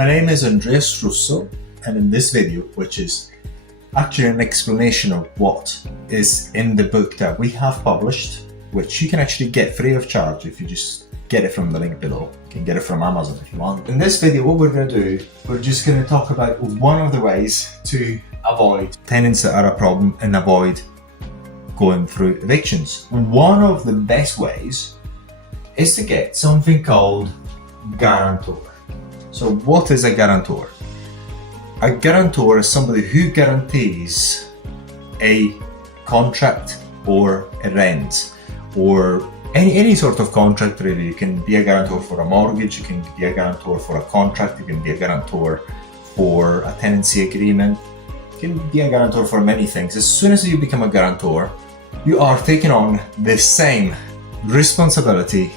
My name is Andreas Russo, and in this video, which is actually an explanation of what is in the book that we have published, which you can actually get free of charge if you just get it from the link below. You can get it from Amazon if you want. In this video, what we're going to do, we're just going to talk about one of the ways to avoid tenants that are a problem and avoid going through evictions. One of the best ways is to get something called Guarantor. So what is a guarantor? A guarantor is somebody who guarantees a contract or a rent or any sort of contract really. You can be a guarantor for a mortgage, you can be a guarantor for a contract, you can be a guarantor for a tenancy agreement, you can be a guarantor for many things. As soon as you become a guarantor, you are taking on the same responsibility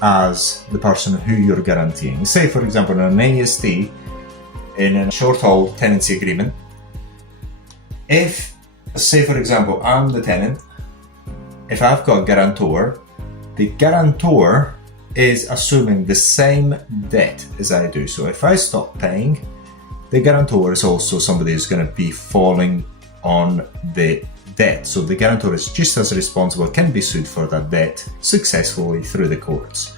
as the person who you're guaranteeing. Say for example in an AST, in a short haul tenancy agreement, if say for example I'm the tenant, if I've got a guarantor, the guarantor is assuming the same debt as I do. So if I stop paying, the guarantor is also somebody who's going to be falling on the debt. So the guarantor is just as responsible, can be sued for that debt successfully through the courts.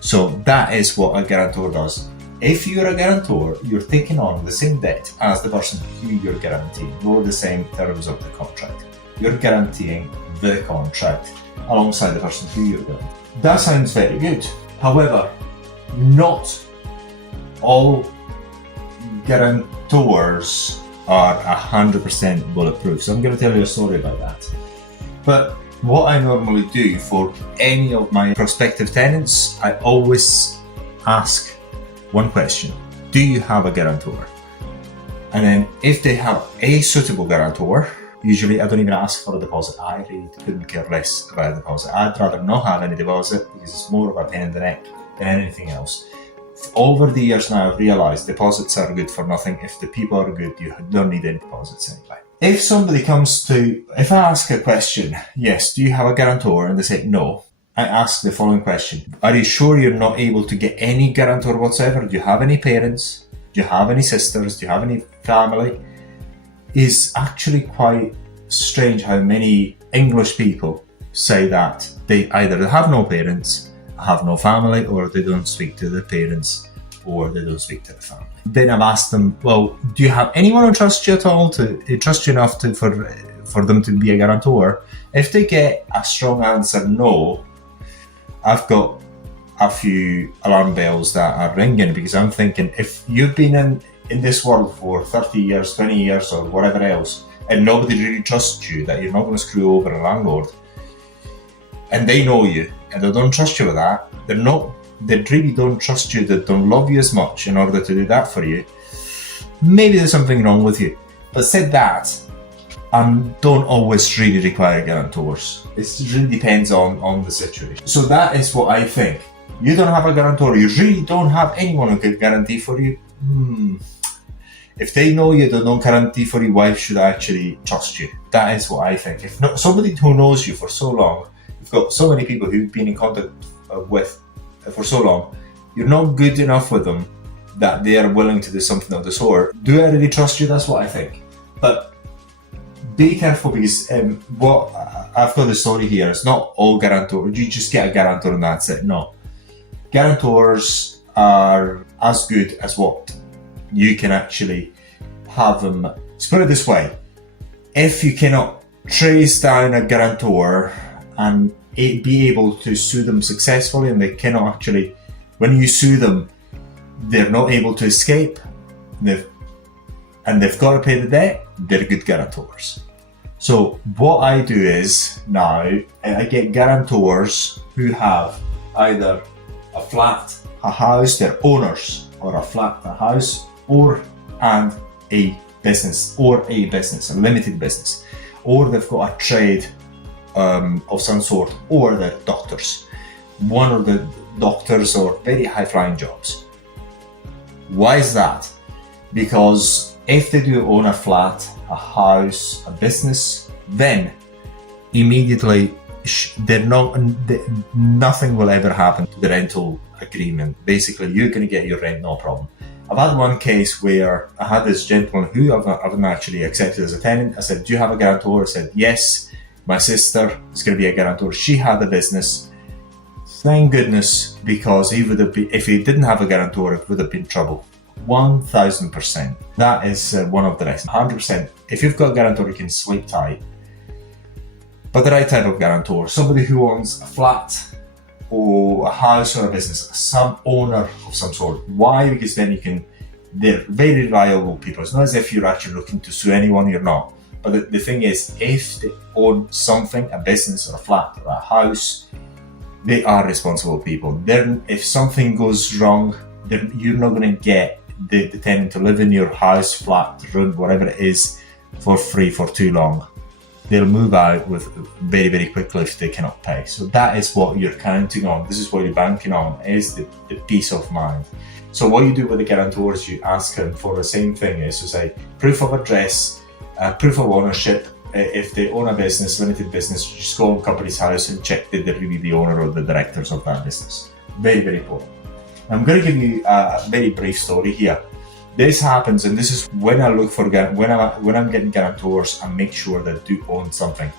So that is what a guarantor does. If you're a guarantor, you're taking on the same debt as the person who you're guaranteeing, or the same terms of the contract. You're guaranteeing the contract alongside the person who you're guaranteeing. That sounds very good. However, not all guarantors are 100% bulletproof. So I'm going to tell you a story about that. But what I normally do for any of my prospective tenants, I always ask one question: do you have a guarantor? And then if they have a suitable guarantor, usually I don't even ask for a deposit. I really couldn't care less about a deposit. I'd rather not have any deposit because it's more of a pain in the neck than anything else. Over the years now, I've realized deposits are good for nothing. If the people are good, you don't need any deposits anyway. If I ask a question, yes, do you have a guarantor? And they say no, I ask the following question: are you sure you're not able to get any guarantor whatsoever? Do you have any parents? Do you have any sisters? Do you have any family? It's actually quite strange how many English people say that they either have no parents, have no family, or they don't speak to their parents, or they don't speak to the family. Then I've asked them, well, do you have anyone who trusts you at all, to trust you enough for them to be a guarantor? If they get a strong answer no, I've got a few alarm bells that are ringing, because I'm thinking, if you've been in this world for 30 years, 20 years, or whatever else, and nobody really trusts you, that you're not going to screw over a landlord, and they know you, and they don't trust you with that, they really don't trust you, they don't love you as much in order to do that for you, maybe there's something wrong with you. But said that, I don't always really require guarantors. It really depends on the situation. So that is what I think. You don't have a guarantor, you really don't have anyone who can guarantee for you. If they know you, they don't guarantee for you, why should I actually trust you? That is what I think. If not, somebody who knows you for so long, you've got so many people who've been in contact with for so long, you're not good enough with them that they are willing to do something of the sort. Do I really trust you? That's what I think. But be careful, because what I've got the story here, it's not all guarantors. You just get a guarantor and that's it. No. Guarantors are as good as what you can actually have them. Let's put it this way: if you cannot trace down a guarantor and be able to sue them successfully, and they cannot actually, when you sue them, they're not able to escape, they've got to pay the debt, they're good guarantors. So what I do is now I get guarantors who have either a flat, a house, they're owners, or a flat, a house, and a business, a limited business, or they've got a trade of some sort, or they're doctors, one of the doctors, or very high-flying jobs. Why is that? Because if they do own a flat, a house, a business, then immediately nothing will ever happen to the rental agreement. Basically, you're going to get your rent, no problem. I've had one case where I had this gentleman who I've actually accepted as a tenant. I said, do you have a guarantor? I said, yes, my sister is going to be a guarantor. She had a business. Thank goodness, because he would have been, if he didn't have a guarantor, it would have been trouble. 1000%. That is one of the risks. 100%. If you've got a guarantor, you can sleep tight. But the right type of guarantor, somebody who owns a flat or a house or a business, some owner of some sort. Why? Because then they're very reliable people. It's not as if you're actually looking to sue anyone, you're not. But the thing is, if they own something, a business or a flat or a house, they are responsible people. If something goes wrong, you're not going to get the tenant to live in your house, flat, room, whatever it is, for free for too long. They'll move out with very, very quickly if they cannot pay. So that is what you're counting on. This is what you're banking on, is the peace of mind. So what you do with the guarantors, you ask them for the same thing, is to say proof of address, proof of ownership. If they own a business, limited business, just go on company's house and check that they're really the owner or the directors of that business. Very, very important. I'm going to give you a very brief story here. This happens, and this is when I look for when I'm getting guarantors, I make sure that they do own something.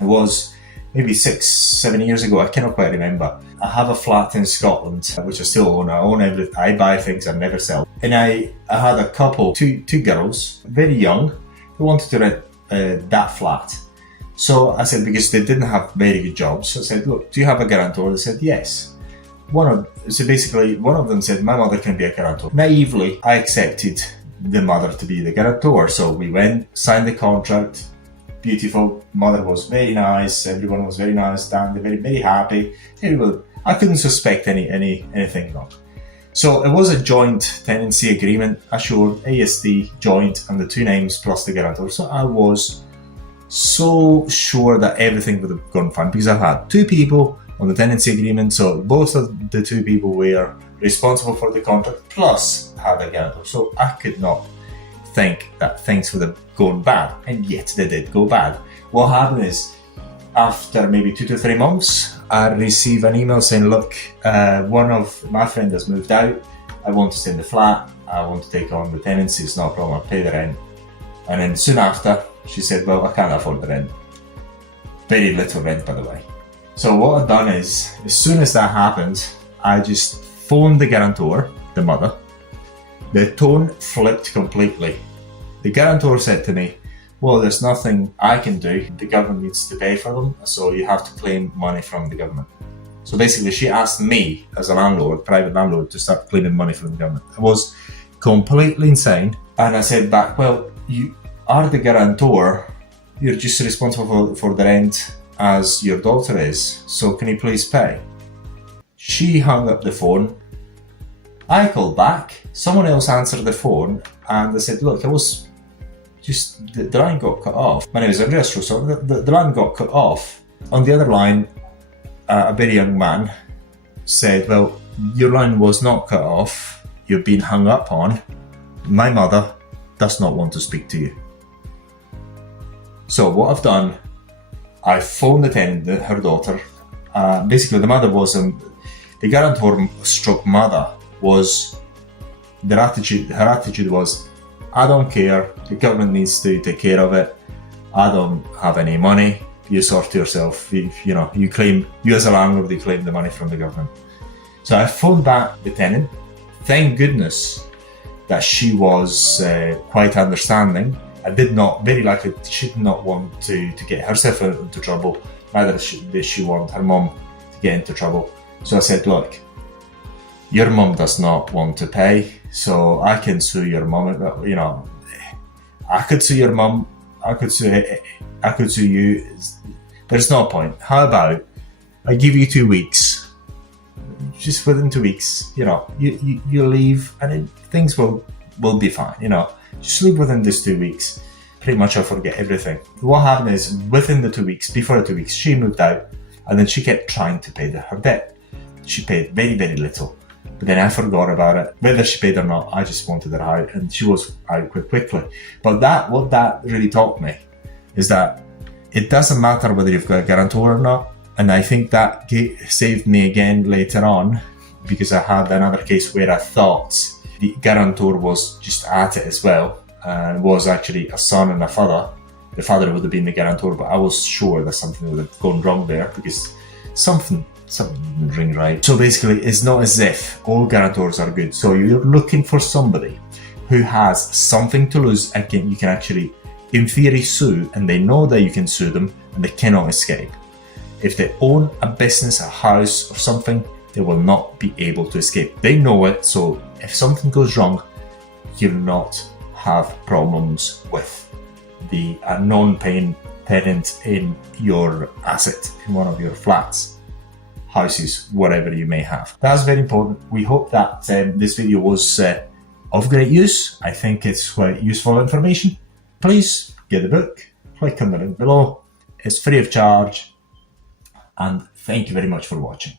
It was maybe 6-7 years ago. I cannot quite remember. I have a flat in Scotland, which I still own. I own everything. I buy things, I never sell. And I had a couple, two girls, very young, who wanted to rent that flat. So I said, because they didn't have very good jobs, so I said, look, do you have a guarantor? They said, yes. So basically, one of them said, my mother can be a guarantor. Naively, I accepted the mother to be the guarantor. So we went, signed the contract. Beautiful. Mother was very nice. Everyone was very nice. Dan, very, very happy. I couldn't suspect anything wrong. So it was a joint tenancy agreement, assured, ASD, joint, and the two names plus the guarantor. So I was so sure that everything would have gone fine, because I've had two people on the tenancy agreement, so both of the two people were responsible for the contract, plus had a guarantor. So I could not think that things would have gone bad, and yet they did go bad. What happened is, after maybe 2 to 3 months, I received an email saying, look, one of my friends has moved out, I want to stay in the flat, I want to take on the tenancy, it's not a problem, I'll pay the rent. And then soon after, she said, well, I can't afford the rent. Very little rent, by the way. So what I've done is, as soon as that happened, I just phoned the guarantor, the mother. The tone flipped completely. The guarantor said to me, well, there's nothing I can do. The government needs to pay for them, so you have to claim money from the government. So basically, she asked me, as a landlord, private landlord, to start claiming money from the government. It was completely insane. And I said back, well, you are the guarantor. You're just responsible for the rent as your daughter is, so can you please pay? She hung up the phone. I called back, someone else answered the phone, and they said, look, it was just, the line got cut off. My name is Andreas Russo. The line got cut off. On the other line, a very young man said, well, your line was not cut off, you've been hung up on. My mother does not want to speak to you. So what I've done, I phoned the tenant, her daughter. Basically, the mother was, the guarantor stroke mother was, her attitude was, I don't care, the government needs to take care of it, I don't have any money, you sort yourself, you as a landlord, you claim the money from the government. So I phoned back the tenant. Thank goodness that she was quite understanding. Very likely, she did not want to get herself into trouble, neither did she want her mom to get into trouble. So I said, look, your mom does not want to pay, so I can sue your mom. I could sue your mom, I could sue you. There's no point. How about I give you 2 weeks? Just within 2 weeks, you leave, and then things will be fine, Just leave within these 2 weeks. Pretty much I'll forget everything. What happened is, within the 2 weeks, before the 2 weeks, she moved out, and then she kept trying to pay her debt. She paid very, very little. But then I forgot about it. Whether she paid or not, I just wanted her out, and she was out quite quickly. But what that really taught me is that it doesn't matter whether you've got a guarantor or not. And I think that saved me again later on, because I had another case where I thought the guarantor was just at it as well, and was actually a son and a father, the father would have been the guarantor, but I was sure that something would have gone wrong there because something didn't ring right. So basically, it's not as if all guarantors are good. So you're looking for somebody who has something to lose, again, you can actually, in theory, sue, and they know that you can sue them and they cannot escape. If they own a business, a house, or something, they will not be able to escape. They know it, so if something goes wrong, you'll not have problems with the non-paying tenant in your asset, in one of your flats, houses, whatever you may have. That's very important. We hope that this video was of great use. I think it's quite useful information. Please get the book, click on the link below. It's free of charge, and thank you very much for watching.